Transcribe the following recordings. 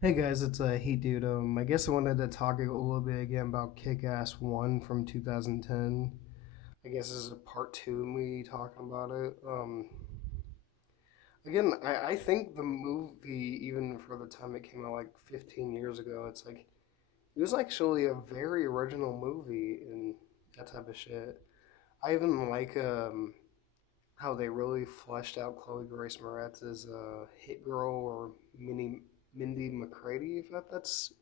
Hey guys, it's Heat Dude. I guess I wanted to talk a little bit again about Kick-Ass 1 from 2010. I guess this is a part 2 of me talking about it. Again, I think the movie, even for the time it came out like 15 years ago, it's like, it was actually a very original movie and that type of shit. I even like how they really fleshed out Chloe Grace Moretz's hit girl or Mindy McCready, if that's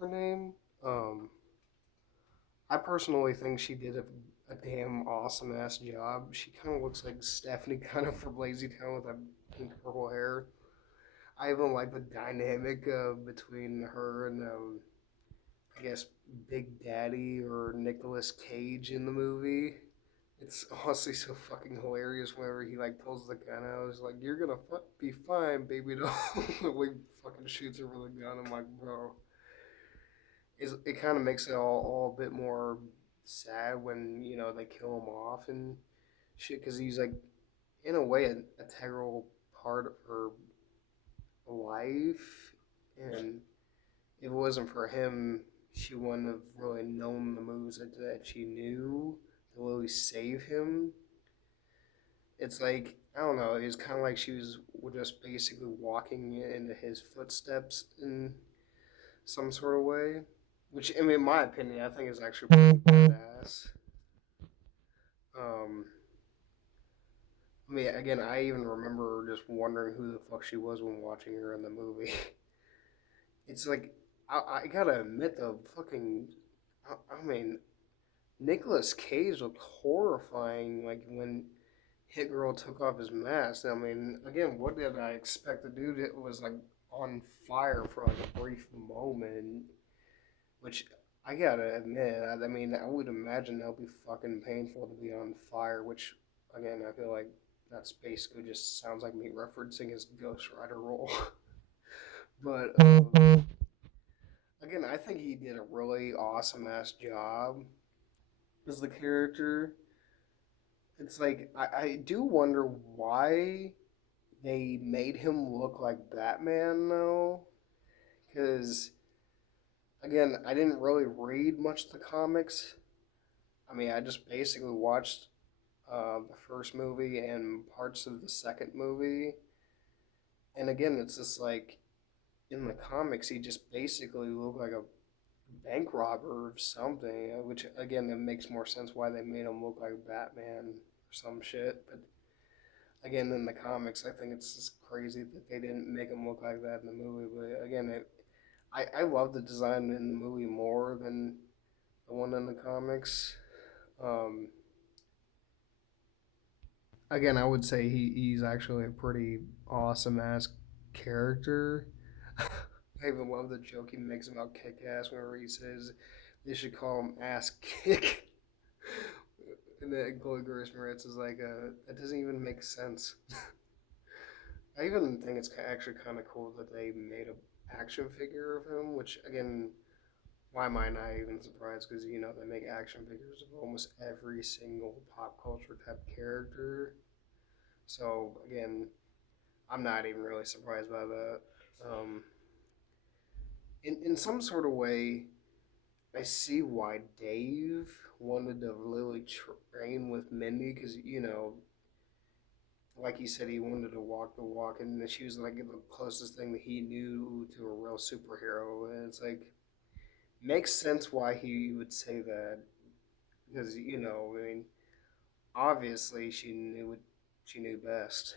her name. Um, I personally think she did a damn awesome ass job. She kind of looks like Stephanie, kind of from Lazy Town with that pink purple hair. I even like the dynamic between her and I guess Big Daddy or Nicolas Cage in the movie. It's honestly so fucking hilarious whenever he like pulls the gun out. It's like you're gonna be fine, baby doll. Like fucking shoots her with a gun. I'm like, bro, it kind of makes it all a bit more sad when they kill him off and shit because he's like in a way an integral part of her life, and if it wasn't for him she wouldn't have really known the moves that she knew to really save him. It's like, I don't know, it's kind of like she was just basically walking into his footsteps in some sort of way, which I mean, in my opinion, I think is actually pretty badass. Um, I mean, again, I even remember just wondering who the fuck she was when watching her in the movie. It's like, I gotta admit, the fucking, I mean, Nicolas Cage looked horrifying, like when Hit Girl took off his mask. I mean, again, what did I expect? The dude was like on fire for like a brief moment, which I gotta admit, I mean, I would imagine that would be fucking painful to be on fire, which, again, I feel like that's basically just sounds like me referencing his Ghost Rider role. But, again, I think he did a really awesome ass job as the character. It's like, I do wonder why they made him look like Batman, though. Because, again, I didn't really read much of the comics. I mean, I just basically watched the first movie and parts of the second movie. And again, it's just like in the comics, he just basically looked like a bank robber or something, which again, it makes more sense why they made him look like Batman or some shit. But again, in the comics, I think it's just crazy that they didn't make him look like that in the movie. But again, I love the design in the movie more than the one in the comics. Um, Again, I would say he's actually a pretty awesome ass character. I even love the joke he makes about kick ass whenever he says they should call him ass kick. And then Chloe Grace Moretz is like, that doesn't even make sense. I even think it's actually kind of cool that they made a action figure of him, which again, why am I not even surprised? Because they make action figures of almost every single pop culture type character. So again, I'm not even really surprised by that. Um, in some sort of way, I see why Dave wanted to really train with Mindy because like he said, he wanted to walk the walk, and she was like the closest thing that he knew to a real superhero. And it's like makes sense why he would say that because I mean, obviously she knew best.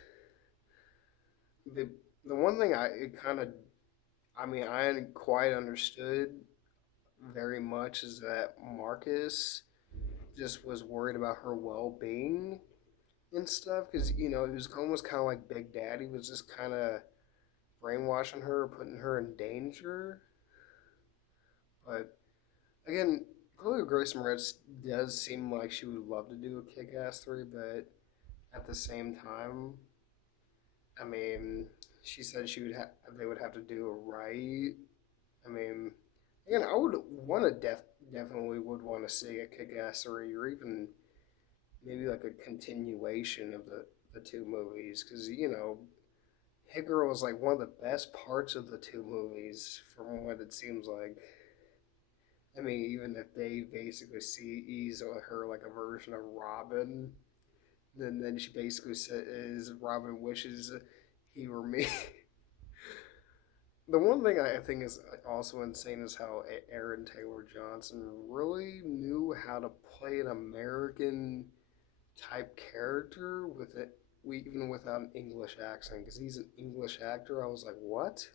The the one thing I mean I hadn't quite understood very much is that Marcus just was worried about her well being and stuff because it was almost kind of like Big Daddy was just kind of brainwashing her, putting her in danger. But again, Chloe Grace Moretz does seem like she would love to do a Kick Ass 3, but at the same time, I mean, she said they would have to do it right. I mean, again, I would want to definitely would want to see a Kick Ass 3 or even maybe like a continuation of the two movies because Hit Girl was like one of the best parts of the two movies, from what it seems like. I mean, even if they basically sees her like a version of Robin, then she basically says Robin wishes he were me. The one thing I think is also insane is how Aaron Taylor Johnson really knew how to play an American type character with it, even without an English accent. Because he's an English actor. I was like, what?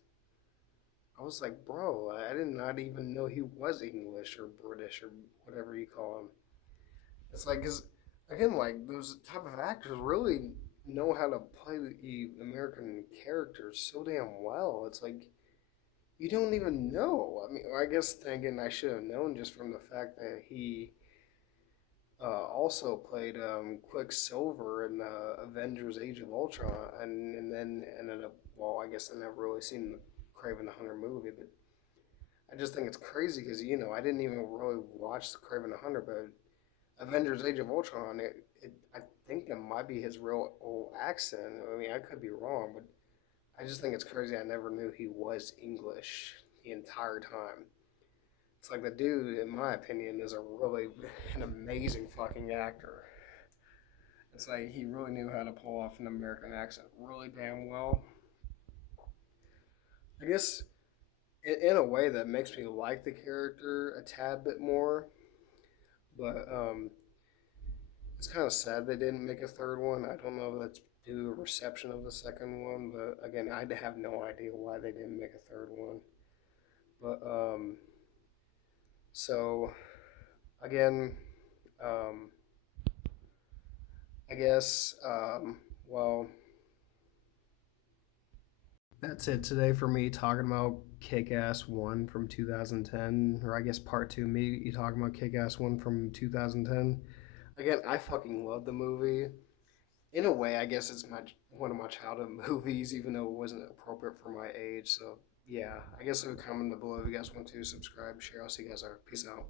I was like, bro, I did not even know he was English or British or whatever you call him. It's like, cause again, like those type of actors really know how to play the American characters so damn well. It's like you don't even know. I mean, I guess thinking I should have known just from the fact that he also played Quicksilver in Avengers: Age of Ultron, and then ended up. Well, I guess I never really seen the Craven the Hunter movie, but I just think it's crazy because I didn't even really watch the Craven the Hunter, but Avengers: Age of Ultron, I think that might be his real old accent. I mean, I could be wrong, but I just think it's crazy. I never knew he was English the entire time. It's like the dude, in my opinion, is a really an amazing fucking actor. It's like he really knew how to pull off an American accent really damn well. I guess in a way that makes me like the character a tad bit more, but it's kind of sad they didn't make a third one. I don't know if that's due to reception of the second one, but again, I have no idea why they didn't make a third one. But so again, um, I guess well, that's it today for me talking about Kick Ass 1 from 2010, or I guess part 2, me you talking about Kick Ass 1 from 2010. Again, I fucking love the movie. In a way, I guess it's one of my childhood movies, even though it wasn't appropriate for my age. So, yeah, I guess leave a comment below if you guys want to subscribe, share. I'll see you guys later. Peace out.